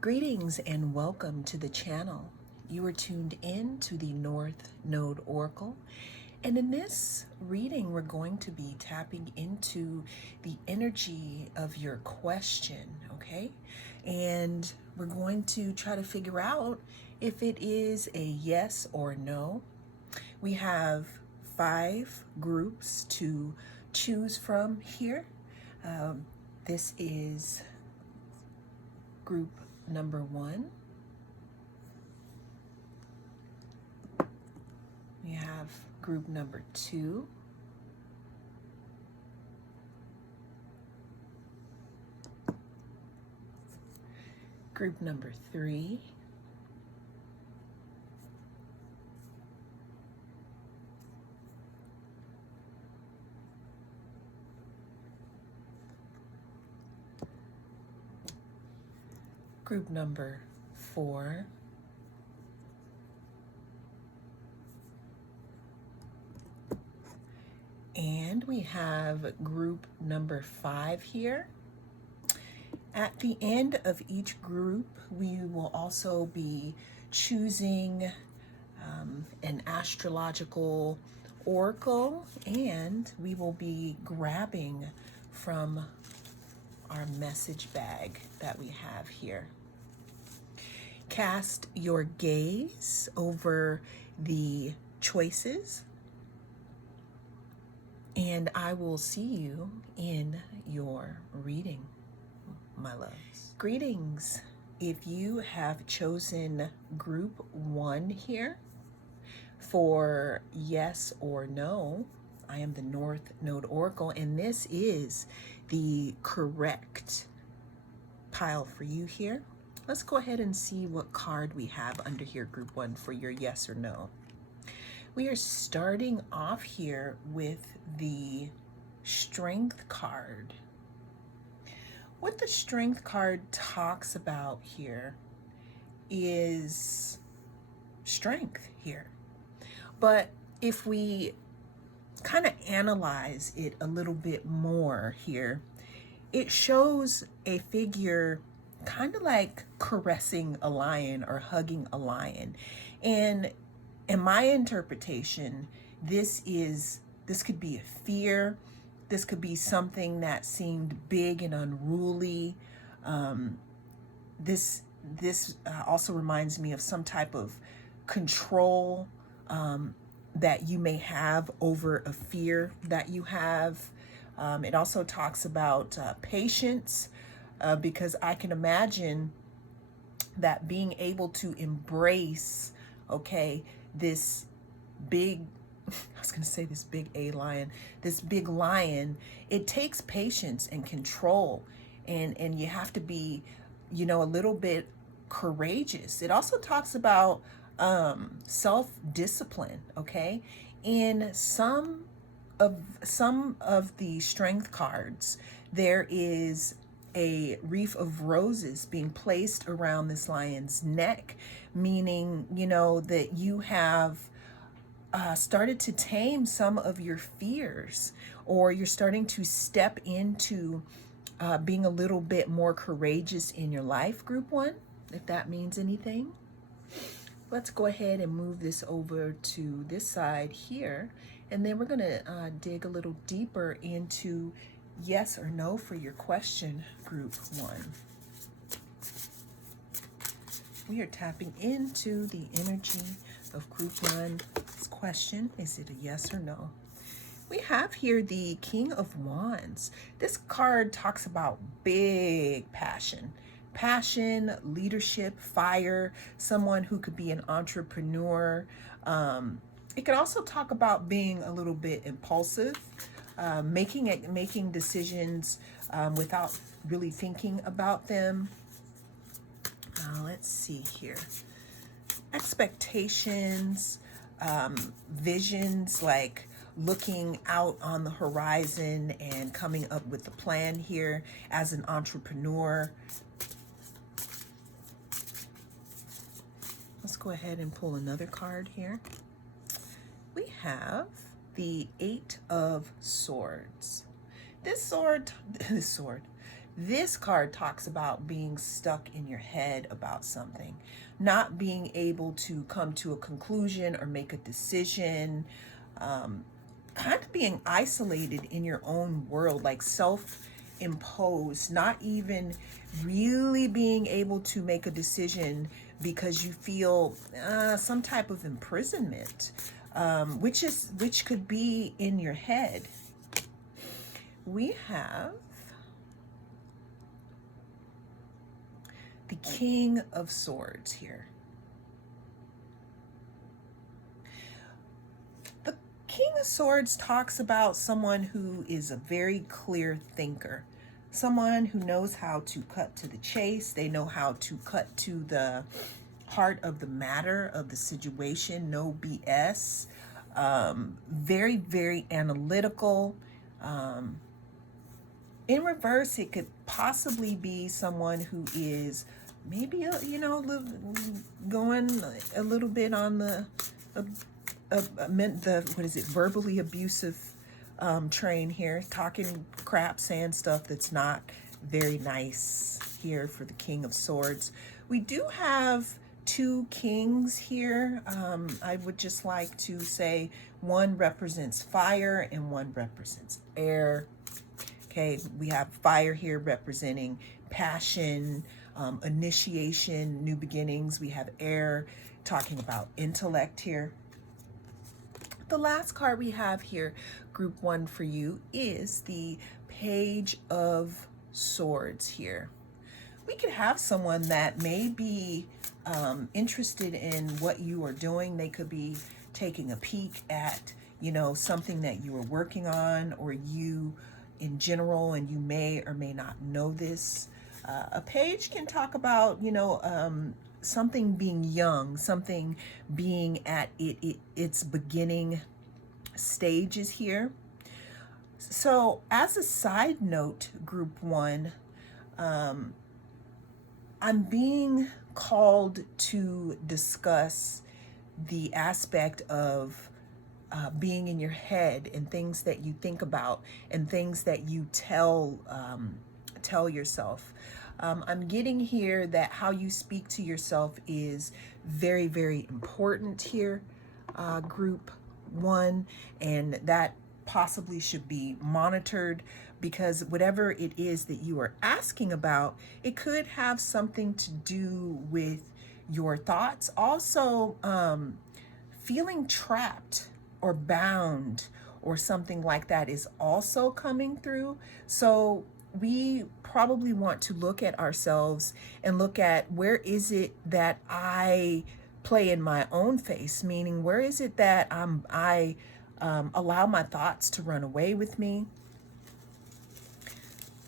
Greetings and welcome to the channel. You are tuned in to the North Node Oracle, and in this reading we're going to be tapping into the energy of your question, okay? And we're going to try to figure out if it is a yes or no. We have 5 groups to choose from here. This is group number 1. We have group number 2. Group number 3. Group number 4. And we have group number 5 here. At the end of each group, we will also be choosing an astrological oracle, and we will be grabbing from our message bag that we have here. Cast your gaze over the choices, and I will see you in your reading, my loves. Greetings. If you have chosen group 1 here for yes or no, I am the North Node Oracle, and this is the correct pile for you here. Let's go ahead and see what card we have under here, group 1, for your yes or no. We are starting off here with the Strength card. What the Strength card talks about here is strength here. But if we kind of analyze it a little bit more here, it shows a figure kind of like caressing a lion or hugging a lion. And in my interpretation, this could be a fear. This could be something that seemed big and unruly. This also reminds me of some type of control that you may have over a fear that you have. It also talks about patience, because I can imagine that being able to embrace, okay, this big, I was going to say this big lion, it takes patience and control, and you have to be, a little bit courageous. It also talks about self-discipline, okay? In some of the strength cards, there is a wreath of roses being placed around this lion's neck, meaning, that you have started to tame some of your fears, or you're starting to step into being a little bit more courageous in your life, group 1, if that means anything. Let's go ahead and move this over to this side here, and then we're going to dig a little deeper into yes or no for your question, group 1. We are tapping into the energy of group 1's question. Is it a yes or no? We have here the King of Wands. This card talks about big passion, leadership, fire, someone who could be an entrepreneur. It could also talk about being a little bit impulsive, making decisions without really thinking about them. Let's see here. Expectations, visions, like looking out on the horizon and coming up with a plan here as an entrepreneur. Let's go ahead and pull another card here. We have the 8 of Swords. This This card talks about being stuck in your head about something, not being able to come to a conclusion or make a decision, kind of being isolated in your own world, like self-imposed, not even really being able to make a decision because you feel some type of imprisonment, which could be in your head. We have the King of Swords here. The King of Swords talks about someone who is a very clear thinker, someone who knows how to cut to the chase. They know how to cut to the heart of the matter of the situation, no BS. Very, very analytical. In reverse, it could possibly be someone who is maybe, going a little bit on the what is it, verbally abusive train here, talking crap, saying stuff that's not very nice here for the King of Swords. We do have two kings here. I would just like to say one represents fire and one represents air. Okay, we have fire here representing passion, initiation, new beginnings. We have air talking about intellect here. The last card we have here, group one for you, is the Page of Swords here. We could have someone that may be interested in what you are doing. They could be taking a peek at, something that you are working on, or you in general, and you may or may not know this. A page can talk about, something being young, something being at its beginning stages here. So as a side note, group one, I'm being called to discuss the aspect of being in your head, and things that you think about, and things that you tell yourself. I'm getting here that how you speak to yourself is very, very important here, group one, and that possibly should be monitored, because whatever it is that you are asking about, it could have something to do with your thoughts. Also, feeling trapped or bound or something like that is also coming through. So we probably want to look at ourselves and look at, where is it that I play in my own face? Meaning, where is it that I allow my thoughts to run away with me?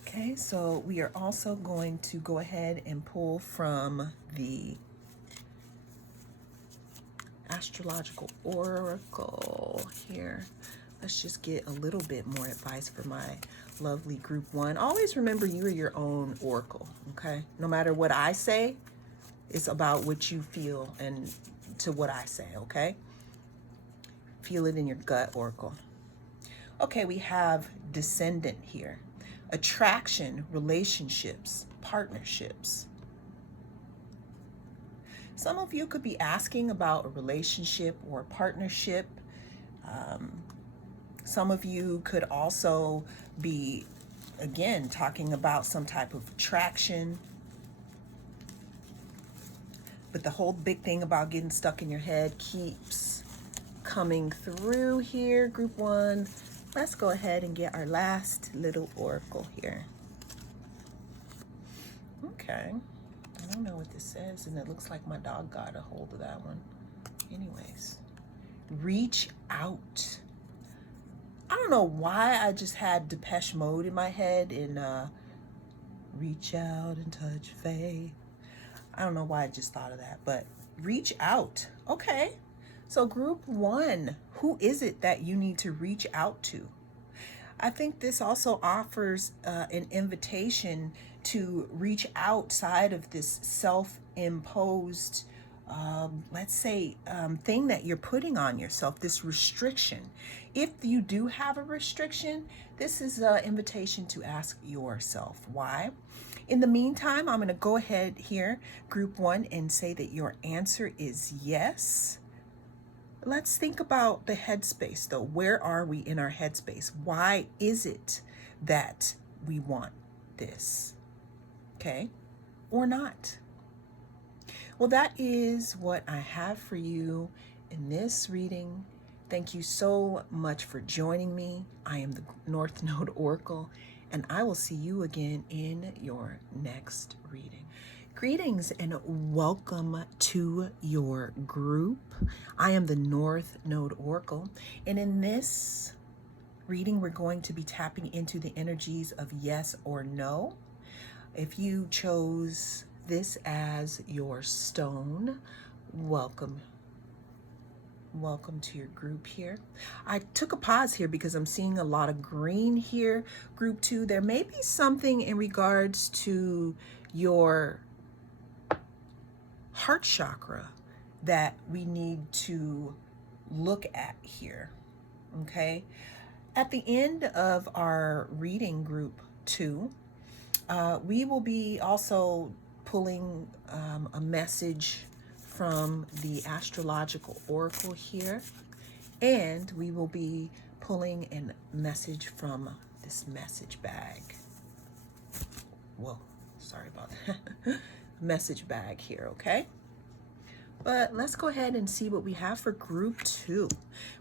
Okay, so we are also going to go ahead and pull from the Astrological Oracle here. Let's just get a little bit more advice for my lovely group one. Always remember, you are your own oracle, okay? No matter what I say, it's about what you feel and to what I say, okay? Feel it in your gut, oracle. Okay, we have Descendant here. Attraction, relationships, partnerships. Some of you could be asking about a relationship or a partnership. Some of you could also be, again, talking about some type of attraction. But the whole big thing about getting stuck in your head keeps coming through here, group one. Let's go ahead and get our last little oracle here. Okay. I don't know what this says, and it looks like my dog got a hold of that one. Anyways, reach out. I don't know why I just had Depeche Mode in my head, and reach out and touch faith. I don't know why I just thought of that, but reach out. Okay. So group one, who is it that you need to reach out to? I think this also offers an invitation to reach outside of this self-imposed let's say, thing that you're putting on yourself, this restriction. If you do have a restriction, this is an invitation to ask yourself why. In the meantime, I'm going to go ahead here, group one, and say that your answer is yes. Let's think about the headspace, though. Where are we in our headspace? Why is it that we want this? Okay, or not? Well, that is what I have for you in this reading. Thank you so much for joining me. I am the North Node Oracle, and I will see you again in your next reading. Greetings and welcome to your group. I am the North Node Oracle, and in this reading, we're going to be tapping into the energies of yes or no. If you chose this as your stone, welcome. Welcome to your group here. I took a pause here because I'm seeing a lot of green here. Group two, there may be something in regards to your heart chakra that we need to look at here. Okay. At the end of our reading, group two, we will be also pulling a message from the astrological oracle here, and we will be pulling a message from this message bag. Whoa, sorry about that. Message bag here, okay? But let's go ahead and see what we have for group two.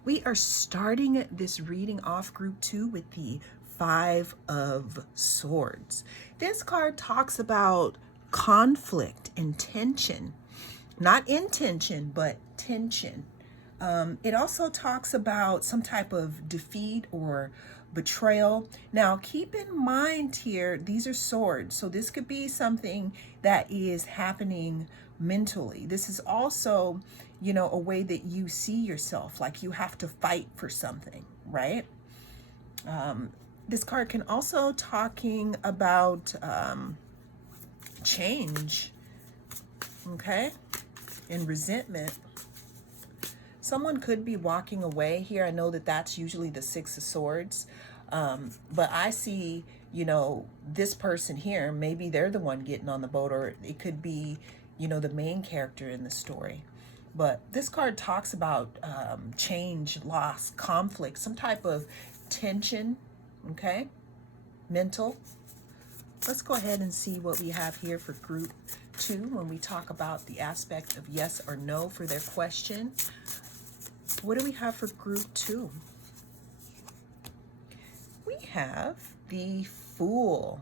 We are starting this reading off, group two, with the Five of Swords. This card talks about conflict and tension, not intention, but tension. It also talks about some type of defeat or betrayal. Now, keep in mind here, these are swords, so this could be something that is happening mentally. This is also, a way that you see yourself, like you have to fight for something, right? This card can also talking about change, okay, and resentment. Someone could be walking away here. I know that that's usually the Six of Swords, but I see, this person here, maybe they're the one getting on the boat, or it could be, the main character in the story. But this card talks about change, loss, conflict, some type of tension, okay, mental. Let's go ahead and see what we have here for group two when we talk about the aspect of yes or no for their question. What do we have for group two? We have the Fool.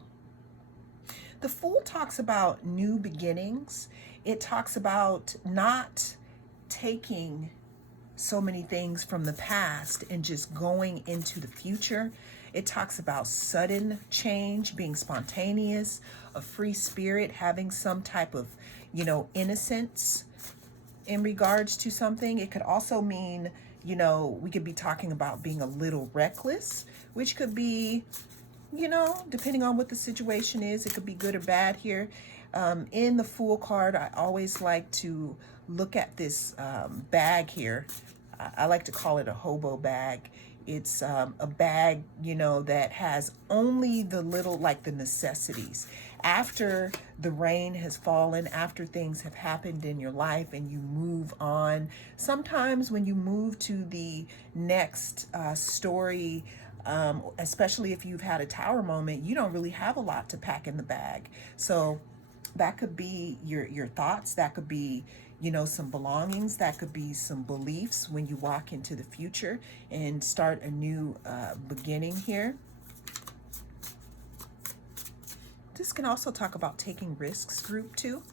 The Fool talks about new beginnings. It talks about not taking so many things from the past and just going into the future. It talks about sudden change, being spontaneous, a free spirit, having some type of, innocence in regards to something. It could also mean, we could be talking about being a little reckless, which could be, depending on what the situation is, it could be good or bad here. In the Fool card, I always like to look at this bag here. I like to call it a hobo bag. It's a bag, that has only the little, like the necessities. After the rain has fallen, after things have happened in your life and you move on, sometimes when you move to the next story, especially if you've had a tower moment, you don't really have a lot to pack in the bag. So that could be your thoughts, that could be, some belongings, that could be some beliefs when you walk into the future and start a new beginning here. This can also talk about taking risks, group two.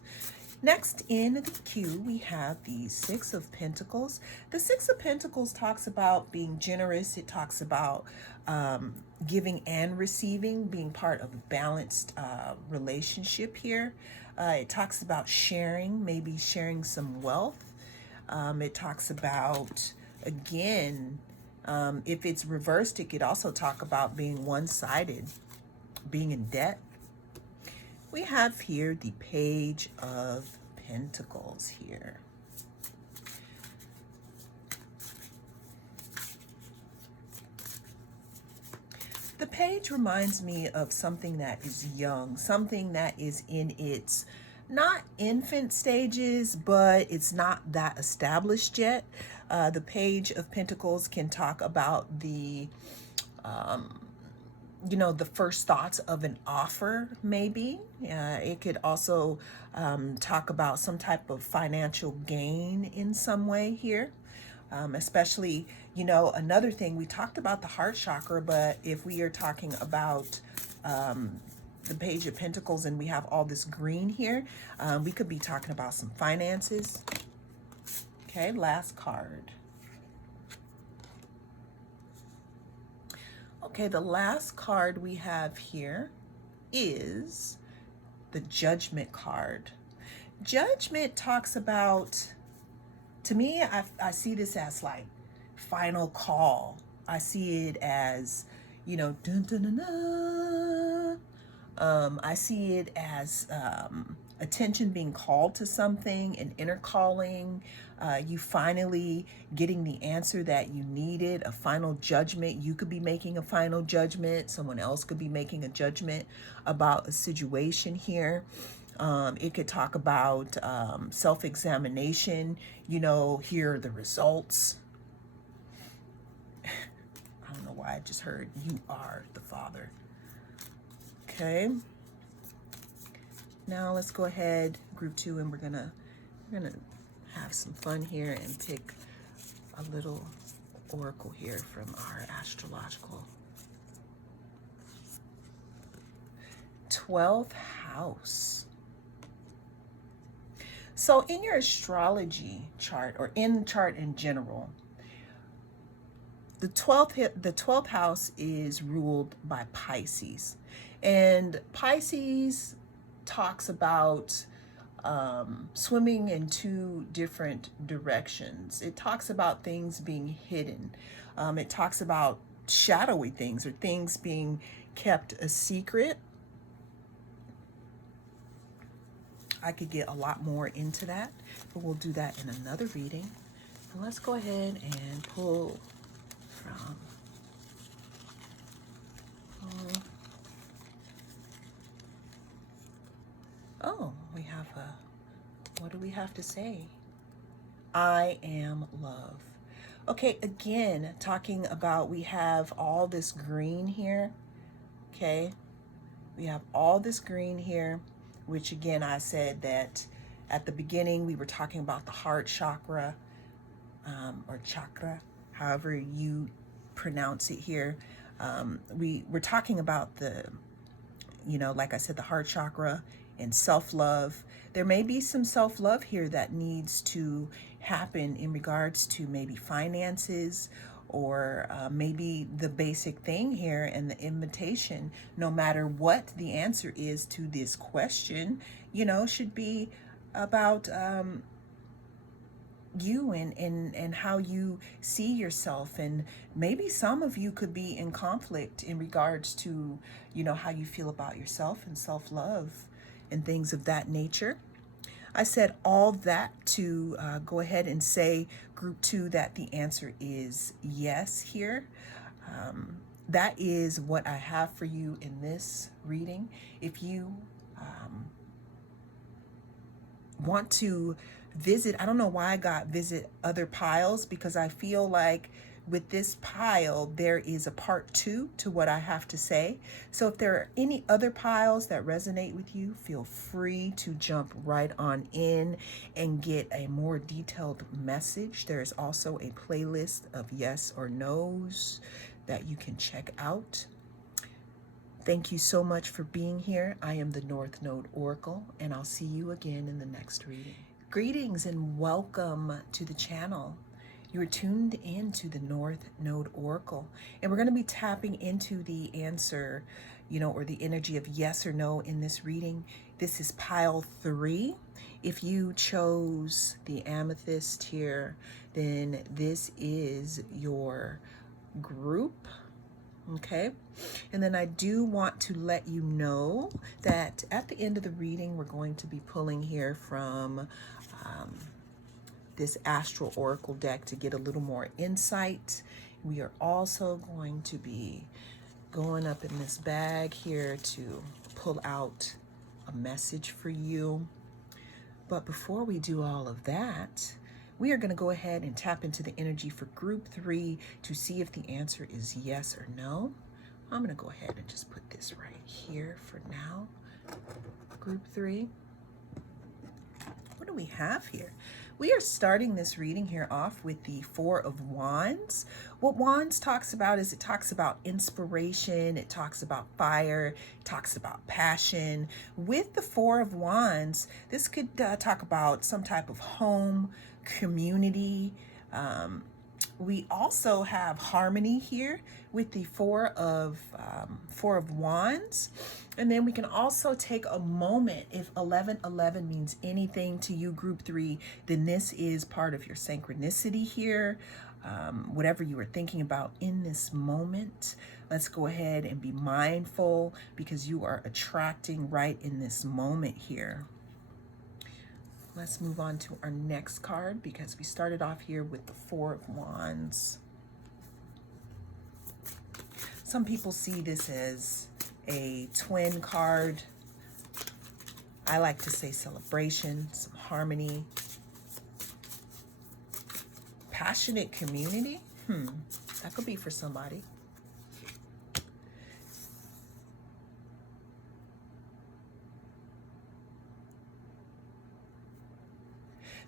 Next in the queue, we have the Six of Pentacles. The Six of Pentacles talks about being generous. It talks about giving and receiving, being part of a balanced relationship here. It talks about sharing, maybe sharing some wealth. It talks about, again, if it's reversed, it could also talk about being one-sided, being in debt. We have here the Page of Pentacles here. The page reminds me of something that is young, something that is in its not infant stages, but it's not that established yet. The Page of Pentacles can talk about the first thoughts of an offer, maybe. It could also talk about some type of financial gain in some way here. Especially, another thing, we talked about the heart chakra, but if we are talking about the Page of Pentacles and we have all this green here, we could be talking about some finances. Okay, last card. Okay, the last card we have here is the Judgment card. Judgment talks about, to me, I see this as like final call. I see it as, dun, dun, dun, dun. I see it as attention being called to something, an inner calling, you finally getting the answer that you needed, a final judgment. You could be making a final judgment. Someone else could be making a judgment about a situation here. It could talk about self-examination, here are the results. I don't know why I just heard you are the Father. Okay. Now let's go ahead, group 2, and we're gonna have some fun here and pick a little oracle here from our astrological 12th house. So in your astrology chart, or in the chart in general, the 12th house is ruled by Pisces. And Pisces talks about swimming in two different directions. It talks about things being hidden. It talks about shadowy things, or things being kept a secret. I could get a lot more into that, but we'll do that in another reading. And let's go ahead and pull from we have what do we have to say? I am love. Okay, again, talking about, we have all this green here. Okay, we have all this green here, which again, I said that at the beginning we were talking about the heart chakra, or chakra, however you pronounce it here. We were talking about the, like I said, the heart chakra and self-love. There may be some self-love here that needs to happen in regards to maybe finances, or maybe the basic thing here and the invitation, no matter what the answer is to this question, should be about you and how you see yourself. And maybe some of you could be in conflict in regards to, how you feel about yourself and self-love and things of that nature. I said all that to go ahead and say, group 2, that the answer is yes here. That is what I have for you in this reading. If you want to visit, I don't know why I got visit other piles, because I feel like with this pile, there is a part 2 to what I have to say. So if there are any other piles that resonate with you, feel free to jump right on in and get a more detailed message. There is also a playlist of yes or no's that you can check out. Thank you so much for being here. I am the North Node Oracle, and I'll see you again in the next reading. Greetings and welcome to the channel. You're tuned into the North Node Oracle, and we're going to be tapping into the answer, or the energy of yes or no in this reading. This is pile 3. If you chose the amethyst here, then this is your group. Okay, and then I do want to let you know that at the end of the reading, we're going to be pulling here from this astral oracle deck to get a little more insight. We are also going to be going up in this bag here to pull out a message for you. But before we do all of that, we are going to go ahead and tap into the energy for group 3 to see if the answer is yes or no. I'm going to go ahead and just put this right here for now. Group 3. What do we have here? We are starting this reading here off with the Four of Wands. What Wands talks about is it talks about inspiration, it talks about fire, it talks about passion. With the Four of Wands, this could talk about some type of home, community. We also have harmony here with the Four of Wands. And then we can also take a moment. If 1111 means anything to you, group 3, then this is part of your synchronicity here. Whatever you were thinking about in this moment, let's go ahead and be mindful because you are attracting right in this moment here. Let's move on to our next card because we started off here with the Four of Wands. Some people see this as a twin card. I like to say celebration, some harmony, passionate community. That could be for somebody.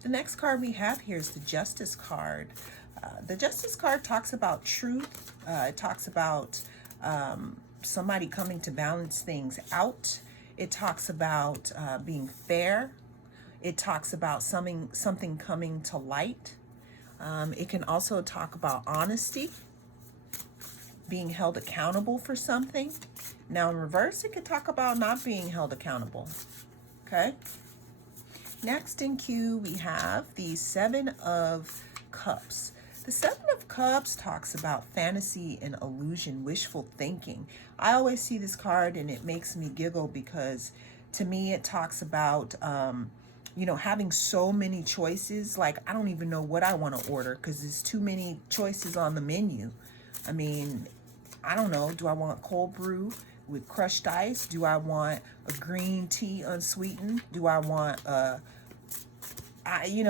The next card we have here is the Justice card. The Justice card talks about truth. It talks about somebody coming to balance things out. It talks about being fair. It talks about something coming to light. It can also talk about honesty, being held accountable for something. Now in reverse, it could talk about not being held accountable. Okay. Next in queue, we have the Seven of Cups. The Seven of Cups talks about fantasy and illusion, wishful thinking. I always see this card and it makes me giggle because to me it talks about, having so many choices. Like, I don't even know what I want to order because there's too many choices on the menu. I mean, I don't know. Do I want cold brew with crushed ice? Do I want a green tea unsweetened? Do I want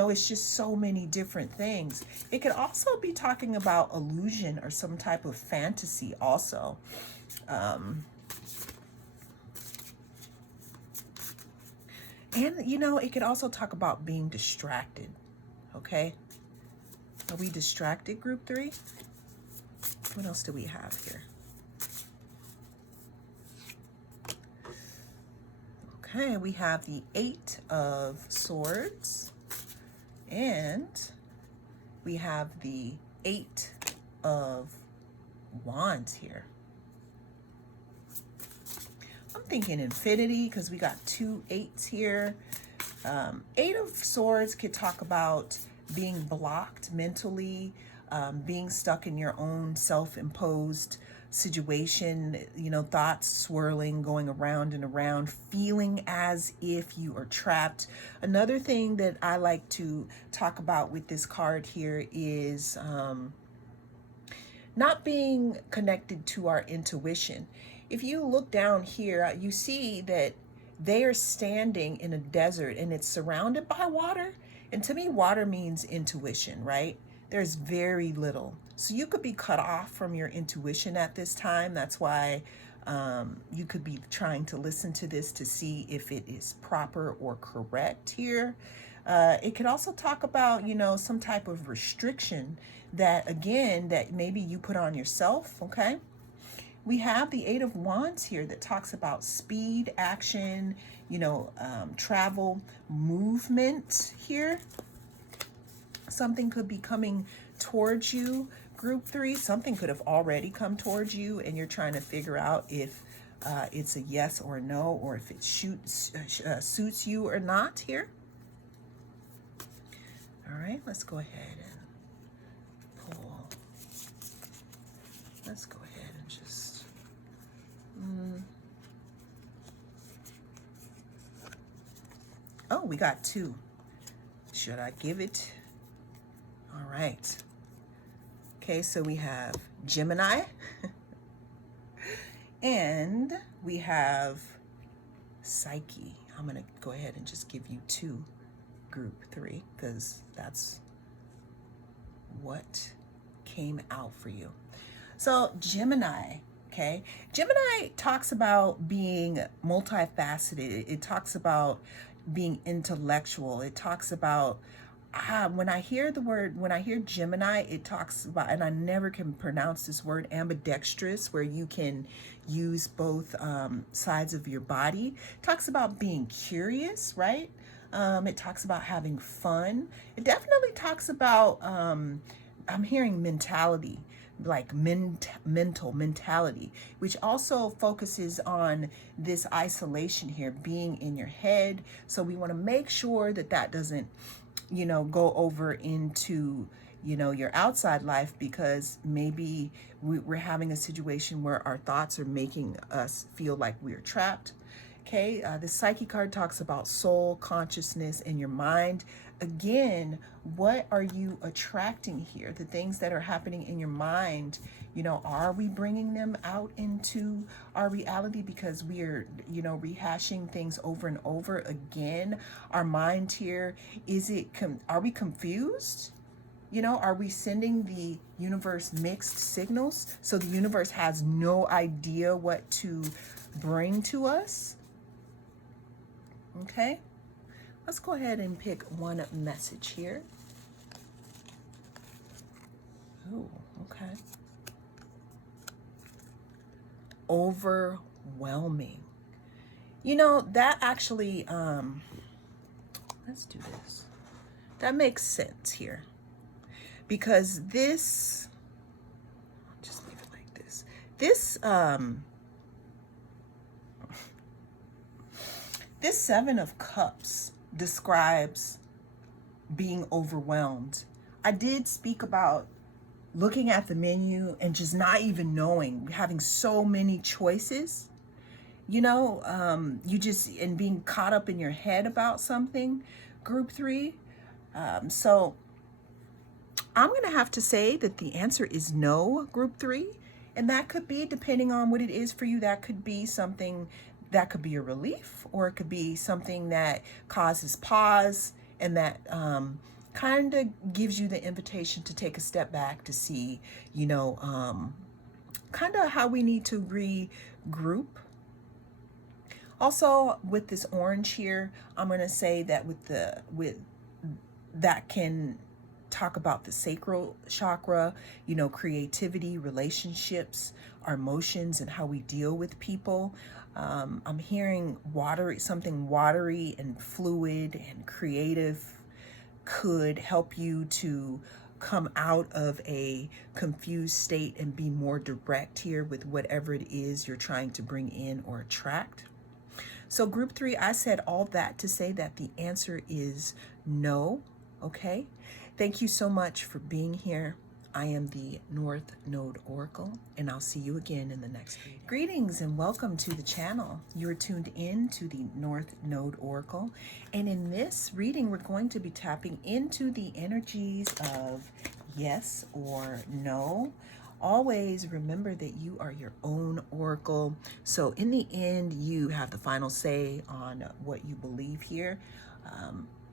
it's just so many different things. It could also be talking about illusion or some type of fantasy also. And it could also talk about being distracted. Okay. Are we distracted, group 3? What else do we have here? Okay, we have the Eight of Swords. And we have the Eight of Wands here. I'm thinking infinity because we got 2 8s here. Eight of Swords could talk about being blocked mentally, being stuck in your own self-imposed situation, thoughts swirling, going around and around, feeling as if you are trapped. Another thing that I like to talk about with this card here is not being connected to our intuition. If you look down here, you see that they are standing in a desert and it's surrounded by water. And to me, water means intuition, right? There's very little. So you could be cut off from your intuition at this time. That's why you could be trying to listen to this to see if it is proper or correct here. It could also talk about, some type of restriction that maybe you put on yourself, okay? We have the Eight of Wands here that talks about speed, action, travel, movement here. Something could be coming towards you, group 3. Something could have already come towards you and you're trying to figure out if it's a yes or a no, or if it suits you or not here. All right, let's go ahead and pull. Let's go ahead and just... Oh, we got 2. Should I give it? All right. Okay, so we have Gemini And we have Psyche. I'm going to go ahead and just give you 2 group 3 because that's what came out for you. So Gemini, okay? Gemini talks about being multifaceted. It talks about being intellectual. It talks about when I hear Gemini, it talks about, and I never can pronounce this word, ambidextrous, where you can use both sides of your body. It talks about being curious, right? It talks about having fun. It definitely talks about, I'm hearing mentality, like mental mentality, which also focuses on this isolation here, being in your head. So we want to make sure that that doesn't, go over into, your outside life, because maybe we're having a situation where our thoughts are making us feel like we're trapped. Okay, the Psyche card talks about soul, consciousness, and your mind. Again, what are you attracting here? The things that are happening in your mind, are we bringing them out into our reality because we are, rehashing things over and over again? Our mind here, are we confused? Are we sending the universe mixed signals so the universe has no idea what to bring to us? Okay, let's go ahead and pick one message here. Oh, okay. Overwhelming. That actually, let's do this. That makes sense here. Because this, I'll just leave it like this. This 7 of Cups describes being overwhelmed. I did speak about looking at the menu and just not even knowing, having so many choices, and being caught up in your head about something, group 3. So I'm going to have to say that the answer is no, group 3. And that could be, depending on what it is for you, that could be something that could be a relief, or it could be something that causes pause, and that kind of gives you the invitation to take a step back to see, kind of how we need to regroup. Also, with this orange here, I'm going to say that with that can talk about the sacral chakra, creativity, relationships, our emotions, and how we deal with people. I'm hearing something watery and fluid and creative could help you to come out of a confused state and be more direct here with whatever it is you're trying to bring in or attract. So group 3, I said all that to say that the answer is no. Okay. Thank you so much for being here. I am the North Node Oracle, and I'll see you again in the next reading. Greetings and welcome to the channel. You're tuned in to the North Node Oracle, and in this reading, we're going to be tapping into the energies of yes or no. Always remember that you are your own oracle. So in the end, you have the final say on what you believe here.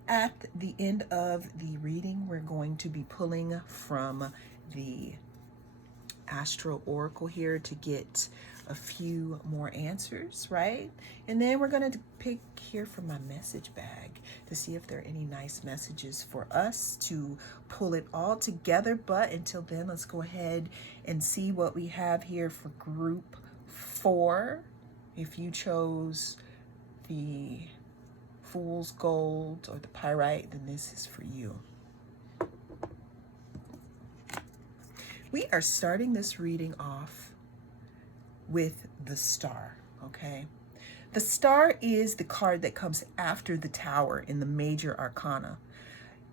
At the end of the reading, we're going to be pulling from the Astro Oracle here to get a few more answers, right? And then we're going to pick here from my message bag to see if there are any nice messages for us to pull it all together. But until then, let's go ahead and see what we have here for group 4. If you chose the Fool's Gold or the Pyrite, then this is for you. We are starting this reading off with the Star, okay? The Star is the card that comes after the Tower in the major arcana.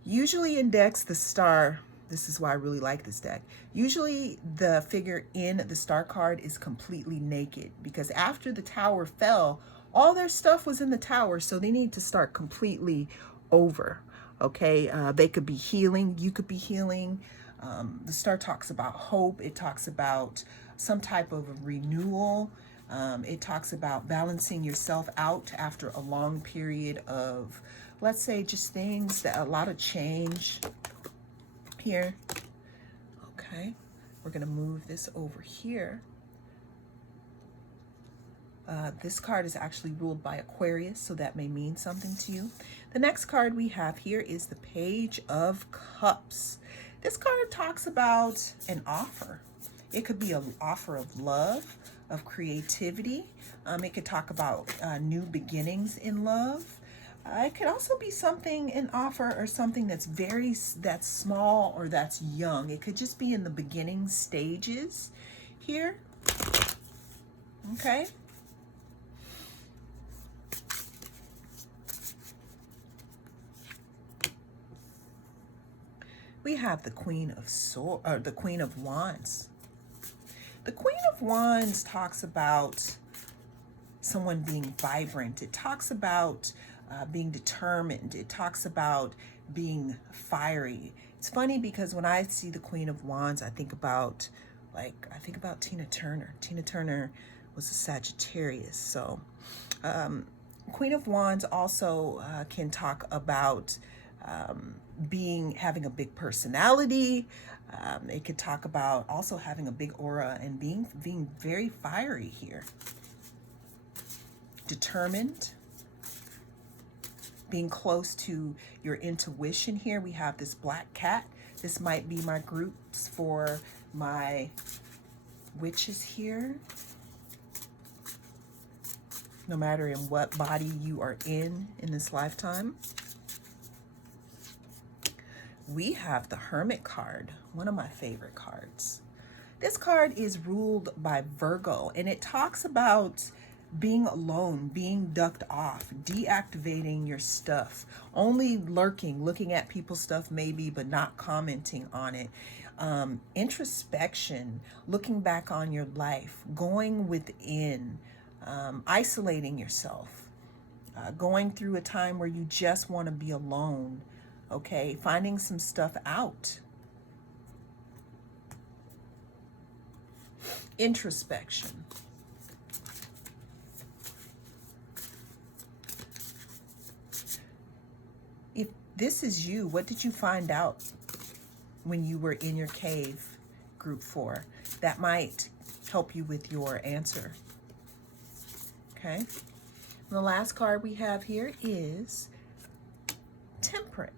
Usually in decks, the Star, this is why I really like this deck, usually the figure in the Star card is completely naked, because after the Tower fell, all their stuff was in the Tower, so they need to start completely over, okay? They could be healing, you could be healing. The Star talks about hope. It talks about some type of renewal. It talks about balancing yourself out after a long period of, let's say, just things that a lot of change here. Okay, we're going to move this over here. This card is actually ruled by Aquarius, so that may mean something to you. The next card we have here is the Page of Cups. This card talks about an offer. It could be an offer of love, of creativity. It could talk about new beginnings in love. It could also be something, an offer or something that's that's small or that's young. It could just be in the beginning stages here. Okay. We have the Queen of the Queen of Wands. The Queen of Wands talks about someone being vibrant. It talks about being determined. It talks about being fiery. It's funny because when I see the Queen of Wands, I think about Tina Turner. Tina Turner was a Sagittarius. So Queen of Wands also can talk about having a big personality. It could talk about also having a big aura and being very fiery here. Determined, being close to your intuition here. We have this black cat. This might be my groups for my witches here. No matter in what body you are in this lifetime. We have the Hermit card, one of my favorite cards. This card is ruled by Virgo, and it talks about being alone, being ducked off, deactivating your stuff, only lurking, looking at people's stuff maybe, but not commenting on it. Introspection, looking back on your life, going within, isolating yourself, going through a time where you just want to be alone. Okay, finding some stuff out. Introspection. If this is you, what did you find out when you were in your cave, group 4? That might help you with your answer. Okay. And the last card we have here is Temperance.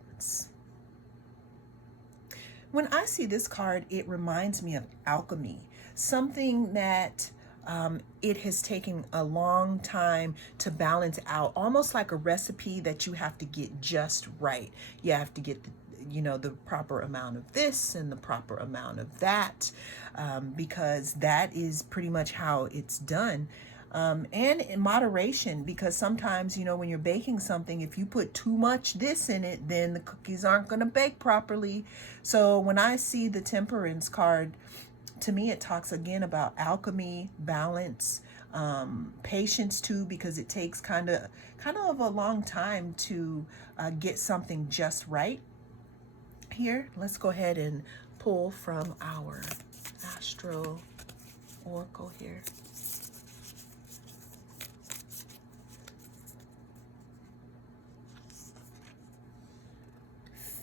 When I see this card, it reminds me of alchemy, something that it has taken a long time to balance out, almost like a recipe that you have to get just right. You have to get the proper amount of this and the proper amount of that, because that is pretty much how it's done. And in moderation, because sometimes, when you're baking something, if you put too much this in it, then the cookies aren't going to bake properly. So when I see the Temperance card, to me, it talks again about alchemy, balance, patience too, because it takes kind of a long time to get something just right. Here, let's go ahead and pull from our Astro Oracle here.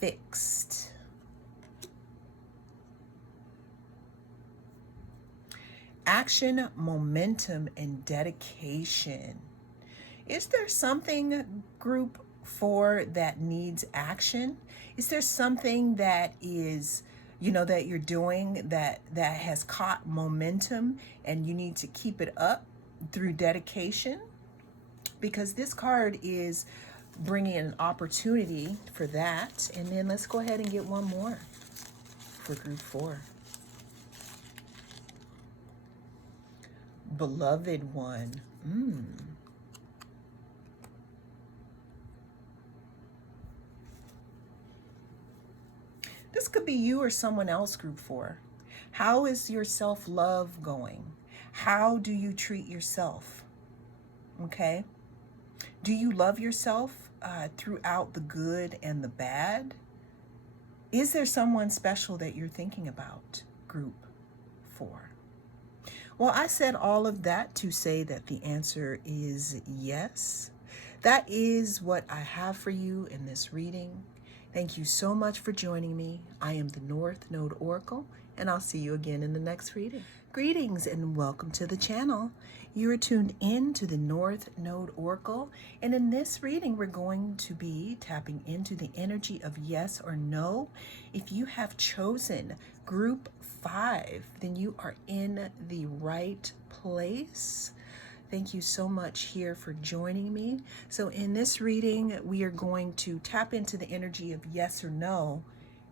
Fixed. Action, momentum, and dedication. Is there something, group 4, that needs action? Is there something that is, that you're doing that has caught momentum and you need to keep it up through dedication? Because this card is bringing an opportunity for that. And then let's go ahead and get one more for group 4. Beloved one. This could be you or someone else, group 4. How is your self-love going? How do you treat yourself? Okay. Do you love yourself throughout the good and the bad? Is there someone special that you're thinking about, group 4? Well, I said all of that to say that the answer is yes. That is what I have for you in this reading. Thank you so much for joining me. I am the North Node Oracle, and I'll see you again in the next reading. Greetings and welcome to the channel. You are tuned in to the North Node Oracle, and in this reading, we're going to be tapping into the energy of yes or no. If you have chosen group 5, then you are in the right place. Thank you so much here for joining me. So in this reading, we are going to tap into the energy of yes or no.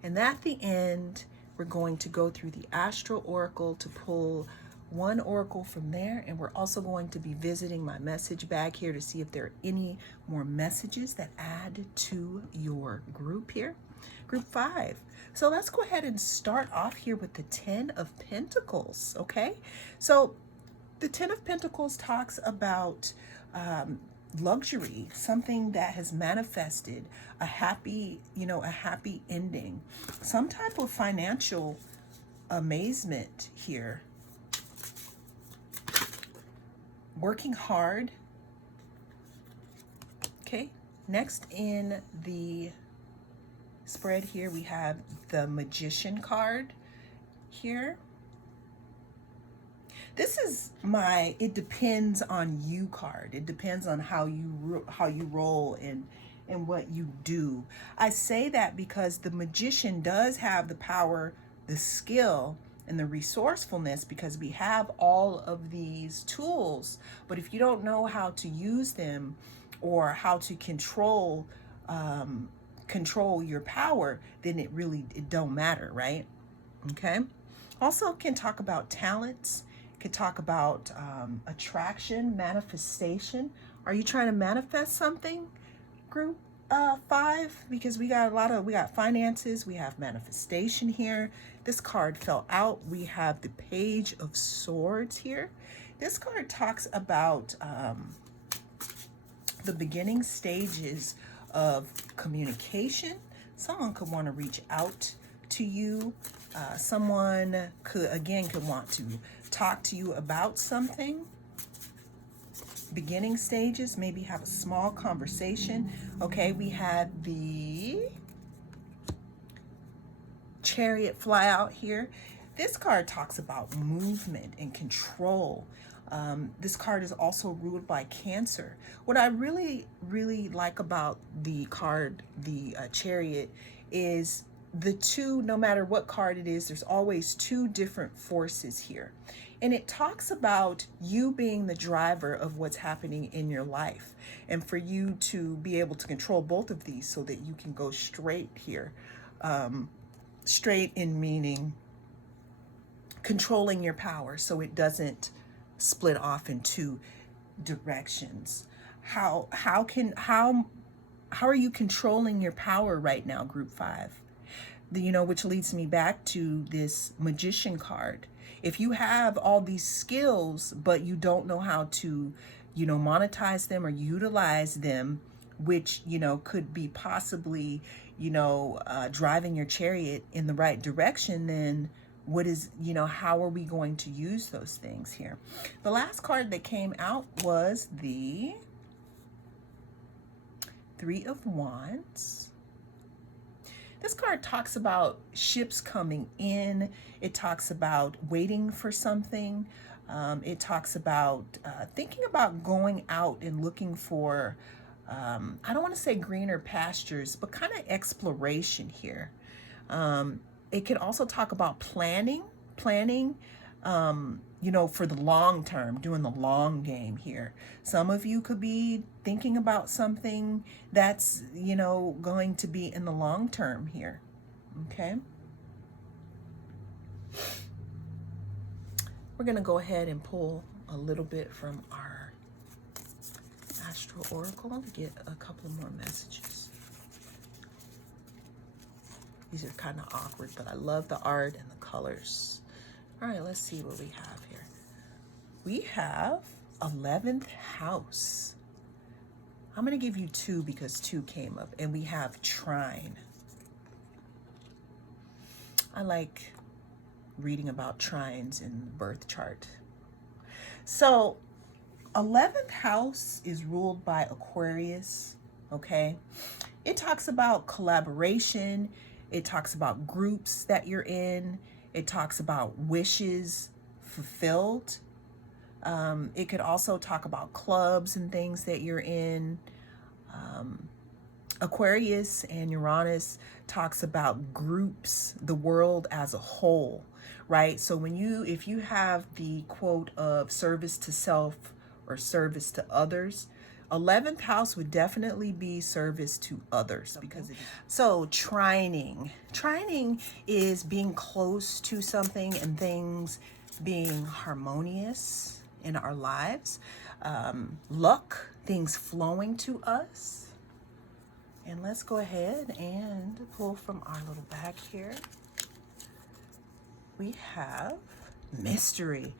And at the end, we're going to go through the Astral Oracle to pull one oracle from there. And we're also going to be visiting my message bag here to see if there are any more messages that add to your group here. Group 5. So let's go ahead and start off here with the 10 of Pentacles, okay? So the 10 of Pentacles talks about luxury, something that has manifested, a happy ending, some type of financial amazement here. Working hard. Okay, next in the spread here, we have the Magician card here. This is my "it depends on you" card. It depends on how you roll and what you do. I say that because the Magician does have the power, the skill, and the resourcefulness, because we have all of these tools. But if you don't know how to use them or how to control your power, then it don't matter, right? Okay. Also can talk about talents. Could talk about attraction, manifestation. Are you trying to manifest something, group 5? Because we got finances, we have manifestation here. This card fell out. We have the Page of Swords here. This card talks about the beginning stages of communication. Someone could want to reach out to you. Someone could want to talk to you about something. Beginning stages, maybe have a small conversation. Okay, we had the Chariot fly out here. This card talks about movement and control. This card is also ruled by Cancer. What I really like about the card, the Chariot, is the two, no matter what card it is, there's always two different forces here. And it talks about you being the driver of what's happening in your life, and for you to be able to control both of these so that you can go straight here. Straight in meaning controlling your power so it doesn't split off in two directions. How are you controlling your power right now, group 5? Which leads me back to this Magician card. If you have all these skills, but you don't know how to, monetize them or utilize them, which, could be possibly, driving your chariot in the right direction, then how are we going to use those things here? The last card that came out was the 3 of Wands. This card talks about ships coming in. It talks about waiting for something. It talks about thinking about going out and looking for, I don't want to say greener pastures, but kind of exploration here. It can also talk about planning, for the long term, doing the long game here. Some of you could be thinking about something that's, going to be in the long term here. Okay. We're going to go ahead and pull a little bit from our Astral Oracle to get a couple more messages. These are kind of awkward, but I love the art and the colors. All right, let's see what we have here. We have 11th house. I'm going to give you 2 because 2 came up. And we have trine. I like reading about trines in the birth chart. So 11th house is ruled by Aquarius, okay? It talks about collaboration. It talks about groups that you're in. It talks about wishes fulfilled. It could also talk about clubs and things that you're in. Aquarius and Uranus talks about groups, the world as a whole, right? So if you have the quote of service to self or service to others, 11th house would definitely be service to others because so trining is being close to something and things being harmonious in our lives. Luck, things flowing to us. And let's go ahead and pull from our little bag here. We have mystery.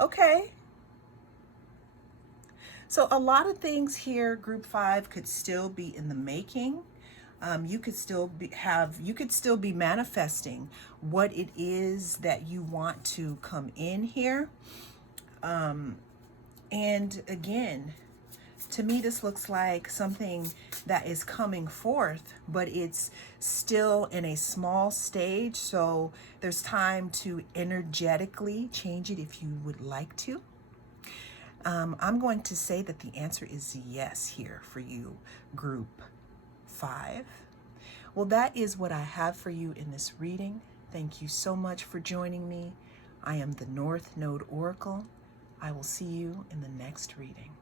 Okay. So a lot of things here, group 5, could still be in the making. You could still be manifesting what it is that you want to come in here. And again, to me, this looks like something that is coming forth, but it's still in a small stage. So there's time to energetically change it if you would like to. I'm going to say that the answer is yes here for you, group 5. Well, that is what I have for you in this reading. Thank you so much for joining me. I am the North Node Oracle. I will see you in the next reading.